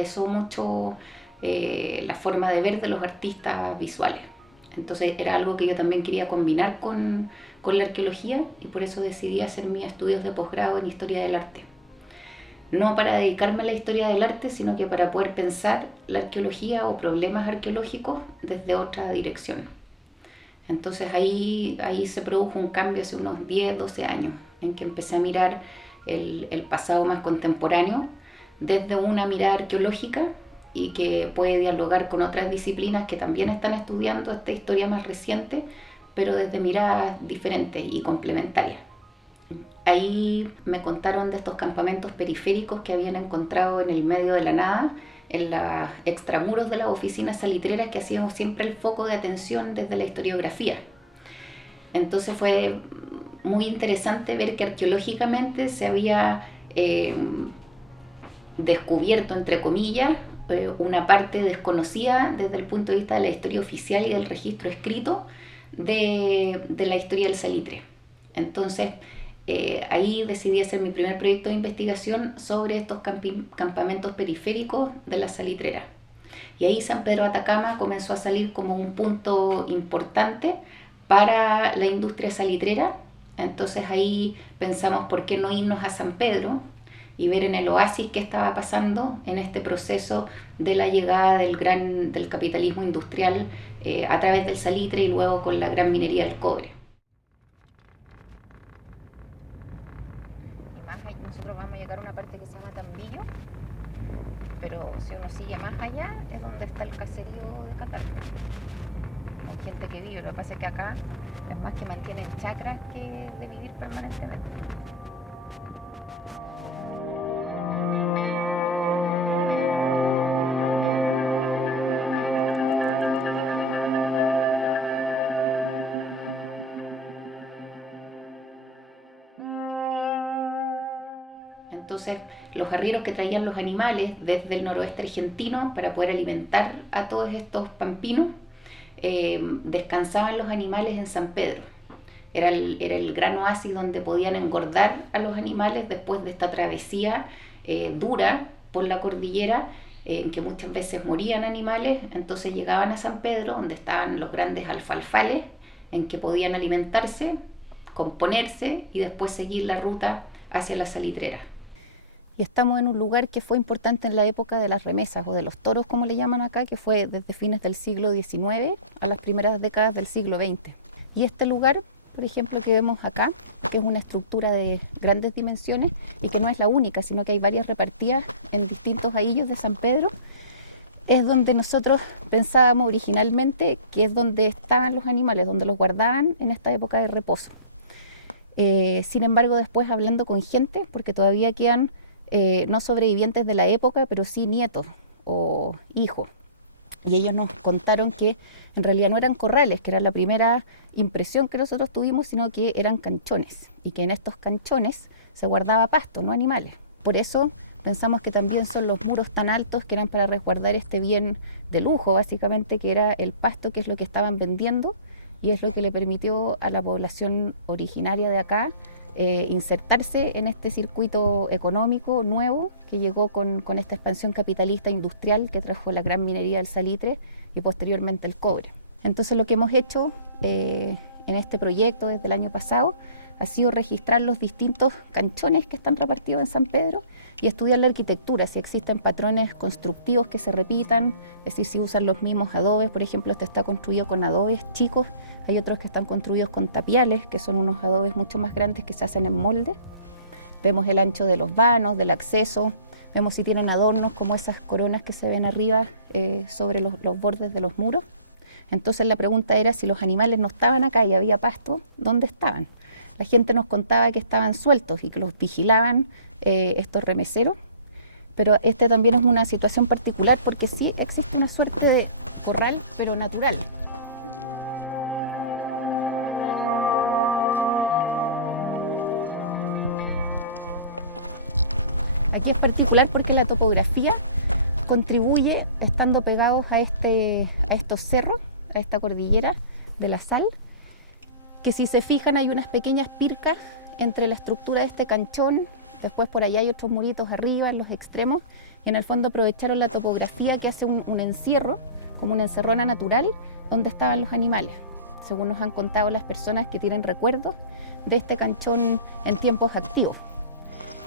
interesó mucho la forma de ver de los artistas visuales. Entonces era algo que yo también quería combinar con la arqueología y por eso decidí hacer mis estudios de posgrado en historia del arte. No para dedicarme a la historia del arte, sino que para poder pensar la arqueología o problemas arqueológicos desde otra dirección. Entonces ahí se produjo un cambio hace unos 10, 12 años, en que empecé a mirar el pasado más contemporáneo desde una mirada arqueológica y que puede dialogar con otras disciplinas que también están estudiando esta historia más reciente, pero desde miradas diferentes y complementarias. Ahí me contaron de estos campamentos periféricos que habían encontrado en el medio de la nada, en los extramuros de las oficinas salitreras que hacíamos siempre el foco de atención desde la historiografía. Entonces fue muy interesante ver que arqueológicamente se había descubierto, entre comillas, una parte desconocida desde el punto de vista de la historia oficial y del registro escrito de la historia del salitre. Entonces, ahí decidí hacer mi primer proyecto de investigación sobre estos campamentos periféricos de la salitrera. Y ahí San Pedro de Atacama comenzó a salir como un punto importante para la industria salitrera. Entonces ahí pensamos por qué no irnos a San Pedro y ver en el oasis qué estaba pasando en este proceso de la llegada del capitalismo industrial a través del salitre y luego con la gran minería del cobre. Y más nosotros vamos a llegar a una parte que se llama Tambillo, pero si uno sigue más allá es donde está el caserío de Catalpa, con gente que vive. Lo que pasa es que acá es más que mantienen chacras que de vivir permanentemente. Entonces, los arrieros que traían los animales desde el noroeste argentino para poder alimentar a todos estos pampinos, descansaban los animales en San Pedro. Era el gran oasis donde podían engordar a los animales después de esta travesía dura por la cordillera, en que muchas veces morían animales. Entonces llegaban a San Pedro, donde estaban los grandes alfalfales, en que podían alimentarse, componerse y después seguir la ruta hacia la salitrera. Y estamos en un lugar que fue importante en la época de las remesas o de los toros, como le llaman acá, que fue desde fines del siglo XIX a las primeras décadas del siglo XX. Y este lugar, por ejemplo, que vemos acá, que es una estructura de grandes dimensiones y que no es la única, sino que hay varias repartidas en distintos ahillos de San Pedro, es donde nosotros pensábamos originalmente que es donde estaban los animales, donde los guardaban en esta época de reposo. Sin embargo, después hablando con gente, porque todavía quedan no sobrevivientes de la época, pero sí nietos o hijos. Y ellos nos contaron que en realidad no eran corrales, que era la primera impresión que nosotros tuvimos, sino que eran canchones, y que en estos canchones se guardaba pasto, no animales. Por eso pensamos que también son los muros tan altos que eran para resguardar este bien de lujo, básicamente, que era el pasto, que es lo que estaban vendiendo, y es lo que le permitió a la población originaria de acá insertarse en este circuito económico nuevo que llegó con esta expansión capitalista industrial que trajo la gran minería del salitre y posteriormente el cobre. Entonces lo que hemos hecho en este proyecto desde el año pasado ha sido registrar los distintos canchones que están repartidos en San Pedro y estudiar la arquitectura, si existen patrones constructivos que se repitan, es decir, si usan los mismos adobes. Por ejemplo, este está construido con adobes chicos, hay otros que están construidos con tapiales, que son unos adobes mucho más grandes que se hacen en molde. Vemos el ancho de los vanos, del acceso, vemos si tienen adornos como esas coronas que se ven arriba sobre los bordes de los muros. Entonces la pregunta era, si los animales no estaban acá y había pasto, ¿dónde estaban? La gente nos contaba que estaban sueltos y que los vigilaban estos remeseros, pero este también es una situación particular porque sí existe una suerte de corral, pero natural. Aquí es particular porque la topografía contribuye, estando pegados a estos cerros, a esta cordillera de la sal, que si se fijan hay unas pequeñas pircas entre la estructura de este canchón Después por allá hay otros muritos arriba, en los extremos, y en el fondo aprovecharon la topografía que hace un encierro, como una encerrona natural, donde estaban los animales, según nos han contado las personas que tienen recuerdos de este canchón en tiempos activos.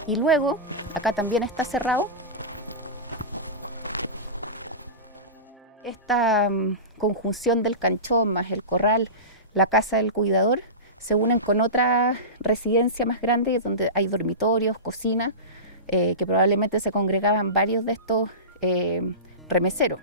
Y luego, acá también está cerrado, esta conjunción del canchón más el corral, la casa del cuidador, se unen con otra residencia más grande donde hay dormitorios, cocina, que probablemente se congregaban varios de estos remeseros.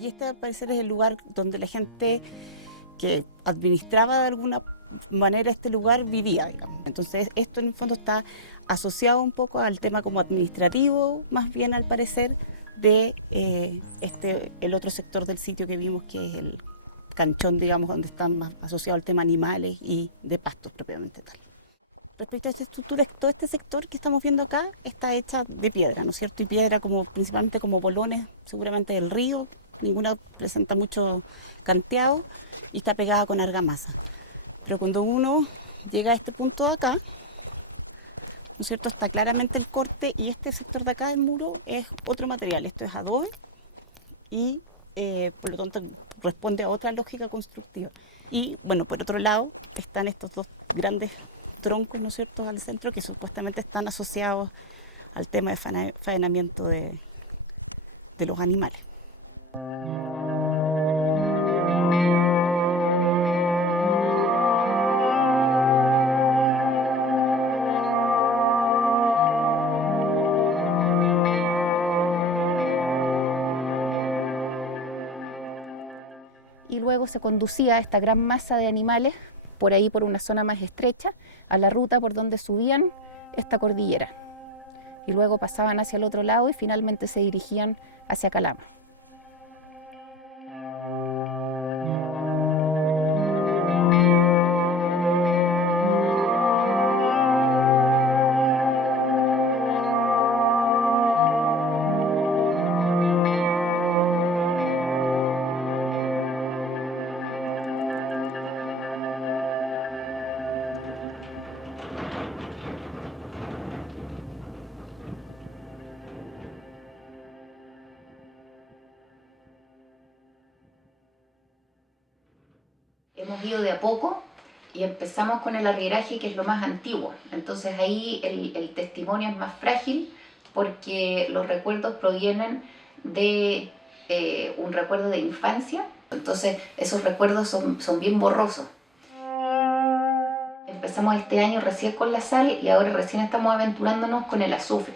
Y este al parecer es el lugar donde la gente que administraba de alguna manera este lugar vivía, digamos. Entonces esto en el fondo está asociado un poco al tema como administrativo, más bien al parecer, de el otro sector del sitio que vimos, que es el canchón, digamos, donde están más asociados al tema animales y de pastos propiamente tal. Respecto a esta estructura, todo este sector que estamos viendo acá está hecha de piedra, ¿no es cierto? Y piedra como, principalmente como bolones, seguramente del río, ninguna presenta mucho canteado y está pegada con argamasa. Pero cuando uno llega a este punto de acá, ¿no es cierto? Está claramente el corte y este sector de acá del muro es otro material. Esto es adobe y por lo tanto responde a otra lógica constructiva. Y bueno, por otro lado están estos dos grandes troncos, ¿no es cierto?, al centro, que supuestamente están asociados al tema de faenamiento de los animales. Y luego se conducía esta gran masa de animales por ahí, por una zona más estrecha, a la ruta por donde subían esta cordillera. Y luego pasaban hacia el otro lado y finalmente se dirigían hacia Calama. Hemos ido de a poco y empezamos con el arrieraje, que es lo más antiguo. Entonces ahí el testimonio es más frágil porque los recuerdos provienen de un recuerdo de infancia. Entonces esos recuerdos son bien borrosos. Empezamos este año recién con la sal y ahora recién estamos aventurándonos con el azufre.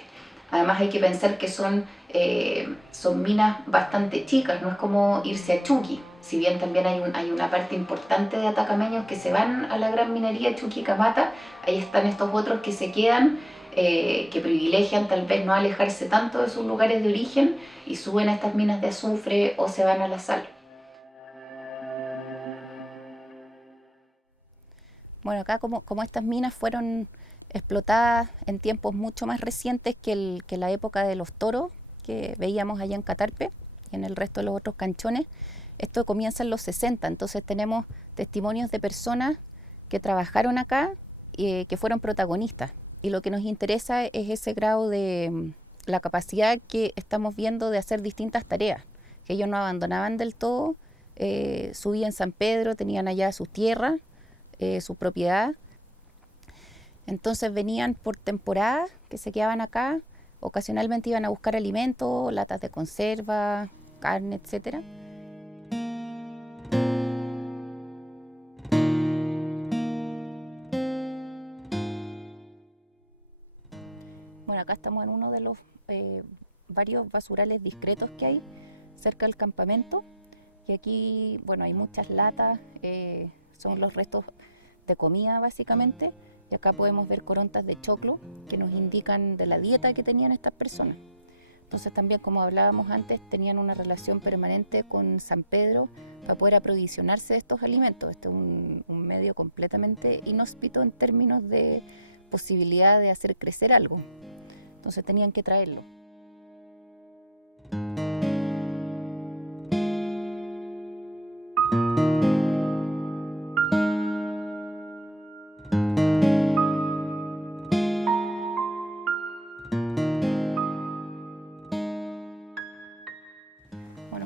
Además hay que pensar que son minas bastante chicas, no es como irse a Chuqui. Si bien también hay una parte importante de atacameños que se van a la gran minería Chuquicamata, ahí están estos otros que se quedan, que privilegian tal vez no alejarse tanto de sus lugares de origen y suben a estas minas de azufre o se van a la sal. Bueno, acá como estas minas fueron explotadas en tiempos mucho más recientes que la época de los toros que veíamos allá en Catarpe y en el resto de los otros canchones, esto comienza en los 60, entonces tenemos testimonios de personas que trabajaron acá y que fueron protagonistas. Y lo que nos interesa es ese grado de la capacidad que estamos viendo de hacer distintas tareas, que ellos no abandonaban del todo, subían San Pedro, tenían allá sus tierras, su propiedad. Entonces venían por temporada, que se quedaban acá, ocasionalmente iban a buscar alimentos, latas de conserva, carne, etcétera. Bueno, acá estamos en uno de los varios basurales discretos que hay cerca del campamento. Y aquí, bueno, hay muchas latas, son los restos de comida básicamente, y acá podemos ver corontas de choclo que nos indican de la dieta que tenían estas personas. Entonces también, como hablábamos antes, tenían una relación permanente con San Pedro para poder aprovisionarse de estos alimentos. Este es un medio completamente inhóspito en términos de posibilidad de hacer crecer algo. Entonces tenían que traerlo.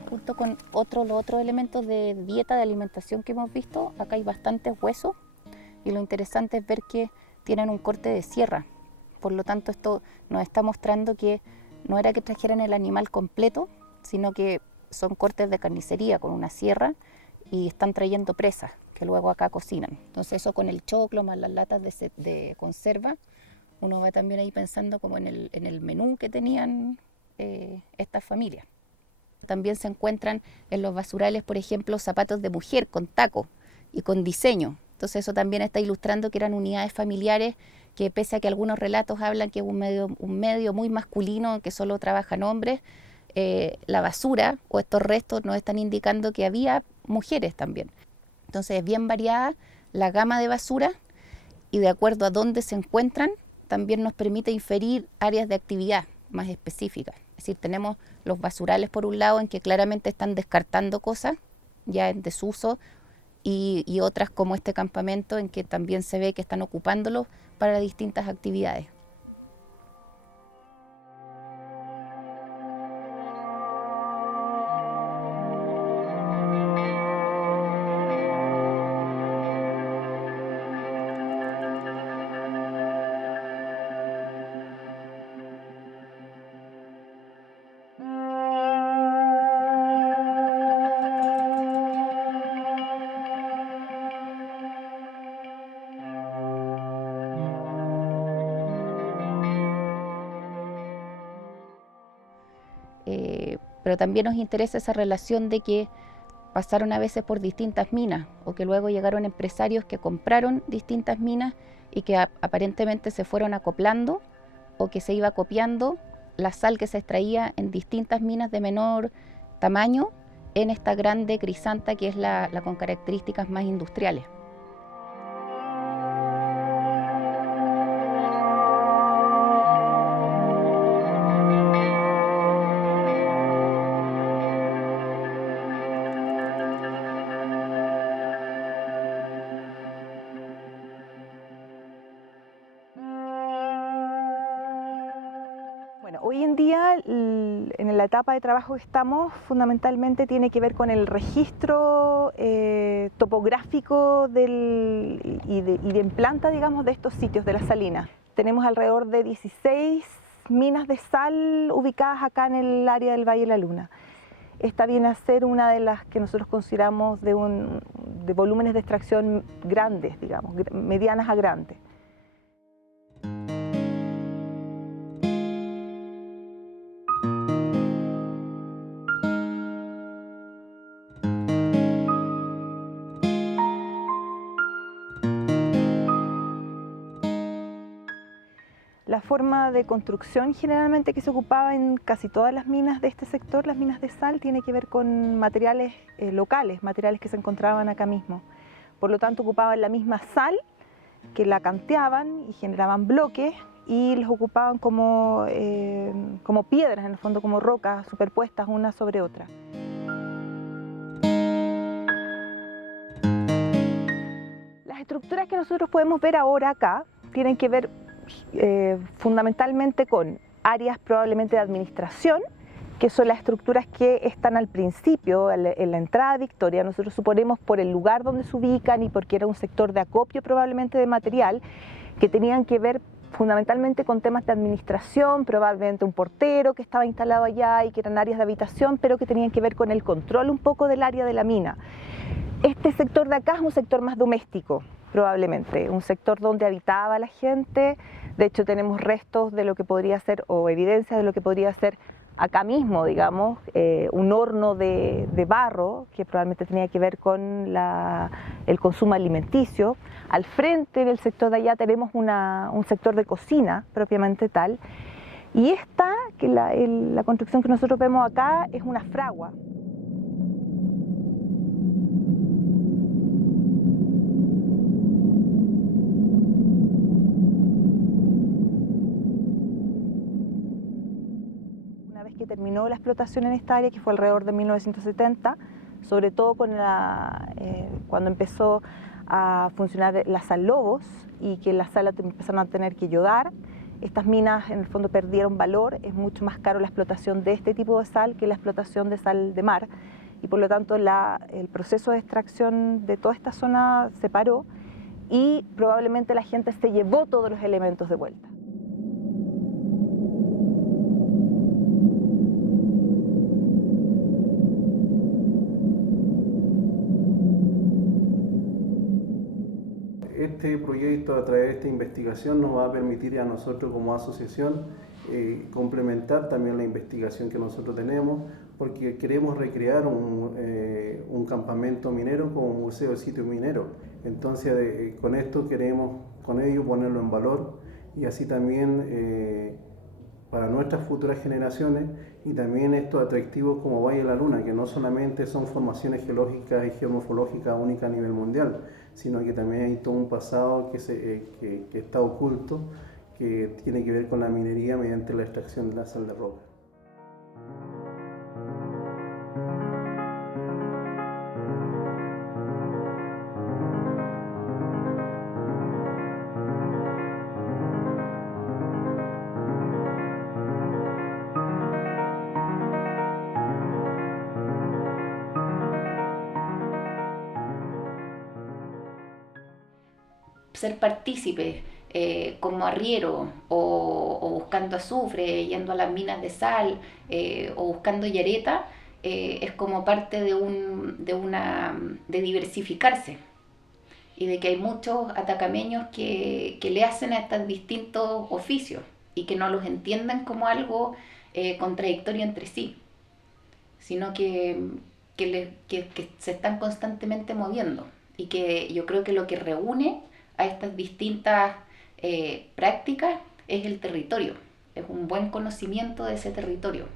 Junto con los otros elementos de dieta, de alimentación que hemos visto, acá hay bastantes huesos y lo interesante es ver que tienen un corte de sierra. Por lo tanto, esto nos está mostrando que no era que trajeran el animal completo, sino que son cortes de carnicería con una sierra y están trayendo presas que luego acá cocinan. Entonces eso con el choclo más las latas de conserva, uno va también ahí pensando como en el menú que tenían estas familias. También se encuentran en los basurales, por ejemplo, zapatos de mujer con taco y con diseño. Entonces eso también está ilustrando que eran unidades familiares que, pese a que algunos relatos hablan que es un medio muy masculino, que solo trabajan hombres, la basura o estos restos nos están indicando que había mujeres también. Entonces es bien variada la gama de basura y de acuerdo a dónde se encuentran también nos permite inferir áreas de actividad más específicas. Es decir, tenemos los basurales por un lado en que claramente están descartando cosas ya en desuso y otras como este campamento en que también se ve que están ocupándolo para distintas actividades. Pero también nos interesa esa relación de que pasaron a veces por distintas minas o que luego llegaron empresarios que compraron distintas minas y que aparentemente se fueron acoplando o que se iba copiando la sal que se extraía en distintas minas de menor tamaño en esta grande Crisanta que es la con características más industriales. Hoy en día, en la etapa de trabajo que estamos, fundamentalmente tiene que ver con el registro topográfico y de en planta, digamos, de estos sitios de las salinas. Tenemos alrededor de 16 minas de sal ubicadas acá en el área del Valle de la Luna. Esta viene a ser una de las que nosotros consideramos de volúmenes de extracción grandes, digamos, medianas a grandes. La forma de construcción generalmente que se ocupaba en casi todas las minas de este sector, las minas de sal, tiene que ver con materiales locales, materiales que se encontraban acá mismo. Por lo tanto, ocupaban la misma sal, que la canteaban y generaban bloques y los ocupaban como piedras, en el fondo como rocas superpuestas una sobre otra. Las estructuras que nosotros podemos ver ahora acá tienen que ver fundamentalmente con áreas probablemente de administración, que son las estructuras que están al principio, en la entrada de Victoria. Nosotros suponemos por el lugar donde se ubican y porque era un sector de acopio probablemente de material, que tenían que ver fundamentalmente con temas de administración, probablemente un portero que estaba instalado allá y que eran áreas de habitación, pero que tenían que ver con el control un poco del área de la mina. Este sector de acá es un sector más doméstico, probablemente, un sector donde habitaba la gente. De hecho tenemos restos de lo que podría ser, o evidencia de lo que podría ser acá mismo, digamos, un horno de barro que probablemente tenía que ver con el consumo alimenticio. Al frente del sector de allá tenemos un sector de cocina propiamente tal. Y esta, que la construcción que nosotros vemos acá, es una fragua. Una vez que terminó la explotación en esta área, que fue alrededor de 1970, sobre todo cuando empezó a funcionar la sal Lobos y que las salas empezaron a tener que yodar, estas minas en el fondo perdieron valor. Es mucho más caro la explotación de este tipo de sal que la explotación de sal de mar, y por lo tanto el proceso de extracción de toda esta zona se paró y probablemente la gente se llevó todos los elementos de vuelta. Este proyecto, a través de esta investigación, nos va a permitir a nosotros como asociación complementar también la investigación que nosotros tenemos, porque queremos recrear un campamento minero como museo de sitio minero. Entonces, con esto queremos con ello ponerlo en valor, y así también para nuestras futuras generaciones, y también estos atractivos como Valle de la Luna, que no solamente son formaciones geológicas y geomorfológicas únicas a nivel mundial, sino que también hay todo un pasado que está oculto, que tiene que ver con la minería mediante la extracción de la sal de roca. Ser partícipe como arriero o buscando azufre, yendo a las minas de sal o buscando yareta, es como parte de diversificarse, y de que hay muchos atacameños que le hacen a estos distintos oficios y que no los entienden como algo contradictorio entre sí, sino que se están constantemente moviendo, y que yo creo que lo que reúne a estas distintas prácticas es el territorio, es un buen conocimiento de ese territorio.